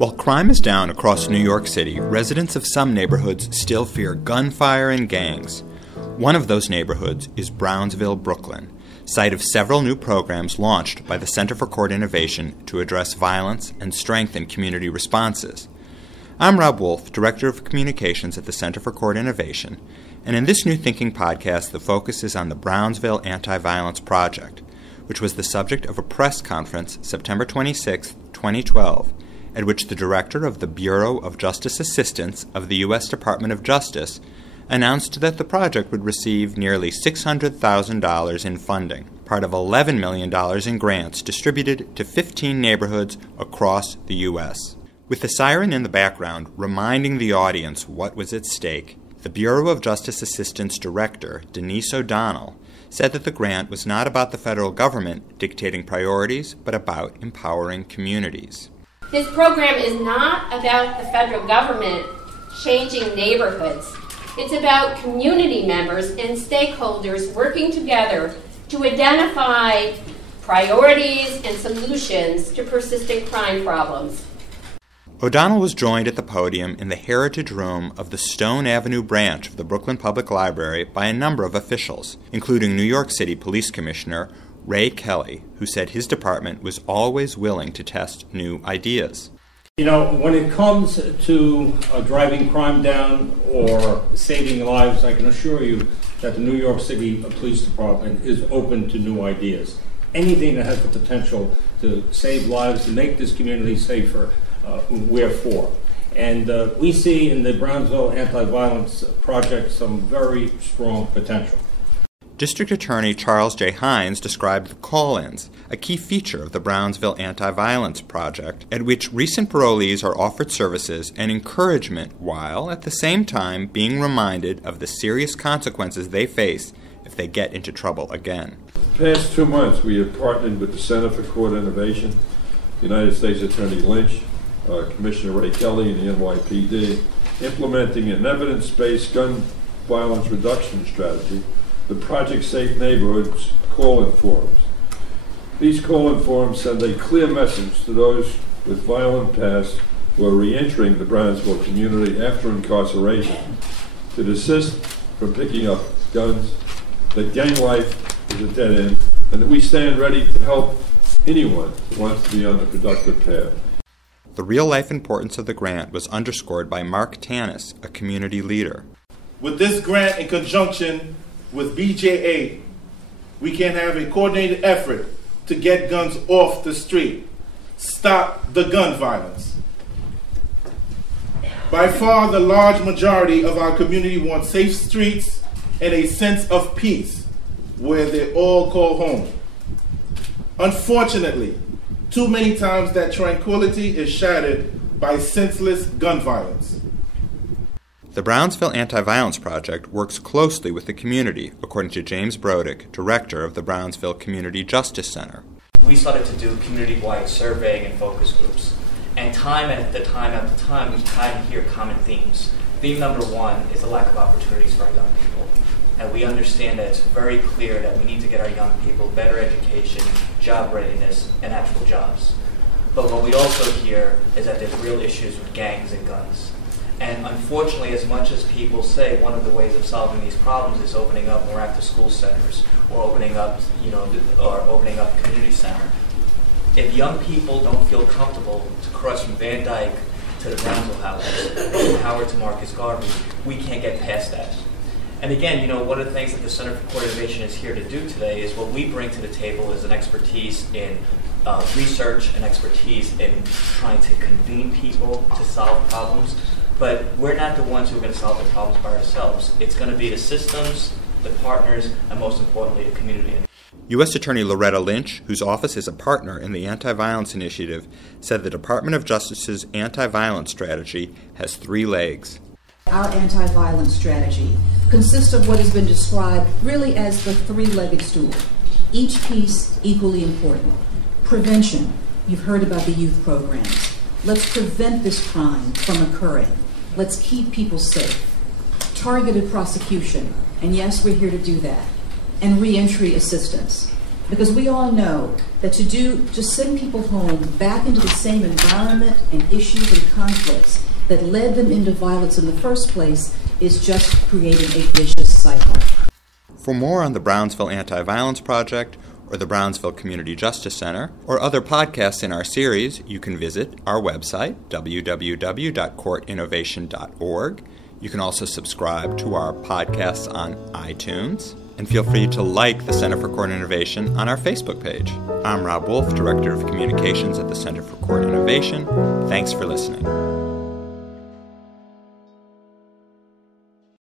While crime is down across New York City, residents of some neighborhoods still fear gunfire and gangs. One of those neighborhoods is Brownsville, Brooklyn, site of several new programs launched by the Center for Court Innovation to address violence and strengthen community responses. I'm Rob Wolf, Director of Communications at the Center for Court Innovation, and in this New Thinking podcast, the focus is on the Brownsville Anti-Violence Project, which was the subject of a press conference September 26, 2012, at which the director of the Bureau of Justice Assistance of the U.S. Department of Justice announced that the project would receive nearly $600,000 in funding, part of $11 million in grants distributed to 15 neighborhoods across the U.S. With the siren in the background reminding the audience what was at stake, the Bureau of Justice Assistance Director, Denise E, said that the grant was not about the federal government dictating priorities, but about empowering communities. This program is not about the federal government changing neighborhoods. It's about community members and stakeholders working together to identify priorities and solutions to persistent crime problems. O'Donnell was joined at the podium in the Heritage Room of the Stone Avenue branch of the Brooklyn Public Library by a number of officials, including New York City Police Commissioner Ray Kelly, who said his department was always willing to test new ideas. You know, when it comes to driving crime down or saving lives, I can assure you that the New York City Police Department is open to new ideas. Anything that has the potential to save lives, to make this community safer, we're for. And we see in the Brownsville Anti-Violence Project some very strong potential. District Attorney Charles J. Hynes described the call-ins, a key feature of the Brownsville Anti-Violence Project, at which recent parolees are offered services and encouragement while, at the same time, being reminded of the serious consequences they face if they get into trouble again. The past 2 months, we have partnered with the Center for Court Innovation, United States Attorney Lynch, Commissioner Ray Kelly, and the NYPD, implementing an evidence-based gun violence reduction strategy, the Project Safe Neighborhoods call-in forums. These call-in forums send a clear message to those with violent pasts who are re-entering the Brownsville community after incarceration to desist from picking up guns, that gang life is a dead end, and that we stand ready to help anyone who wants to be on a productive path. The real-life importance of the grant was underscored by Mark Tanis, a community leader. With this grant in conjunction with BJA, we can have a coordinated effort to get guns off the street, stop the gun violence. By far, the large majority of our community want safe streets and a sense of peace where they all call home. Unfortunately, too many times that tranquility is shattered by senseless gun violence. The Brownsville Anti-Violence Project works closely with the community, according to James Brodick, director of the Brownsville Community Justice Center. We started to do community-wide surveying and focus groups. And time after time, we kind of hear common themes. Theme number one is the lack of opportunities for our young people. And we understand that it's very clear that we need to get our young people better education, job readiness, and actual jobs. But what we also hear is that there's real issues with gangs and guns. And unfortunately, as much as people say one of the ways of solving these problems is opening up more after-school centers or opening up, opening up a community center, if young people don't feel comfortable to cross from Van Dyke to the Brownsville houses, or from Howard to Marcus Garvey, we can't get past that. And again, one of the things that the Center for Court Innovation is here to do today is what we bring to the table is an expertise in research and expertise in trying to convene people to solve problems. But we're not the ones who are going to solve the problems by ourselves. It's going to be the systems, the partners, and most importantly, the community. U.S. Attorney Loretta Lynch, whose office is a partner in the Anti-Violence Initiative, said the Department of Justice's anti-violence strategy has 3 legs. Our anti-violence strategy consists of what has been described really as the 3-legged stool, each piece equally important. Prevention. You've heard about the youth programs. Let's prevent this crime from occurring. Let's keep people safe. Targeted prosecution, and yes, we're here to do that. And reentry assistance. Because we all know that to send people home back into the same environment and issues and conflicts that led them into violence in the first place is just creating a vicious cycle. For more on the Brownsville Anti-Violence Project, or the Brownsville Community Justice Center, or other podcasts in our series, you can visit our website, www.courtinnovation.org. You can also subscribe to our podcasts on iTunes. And feel free to like the Center for Court Innovation on our Facebook page. I'm Rob Wolf, Director of Communications at the Center for Court Innovation. Thanks for listening.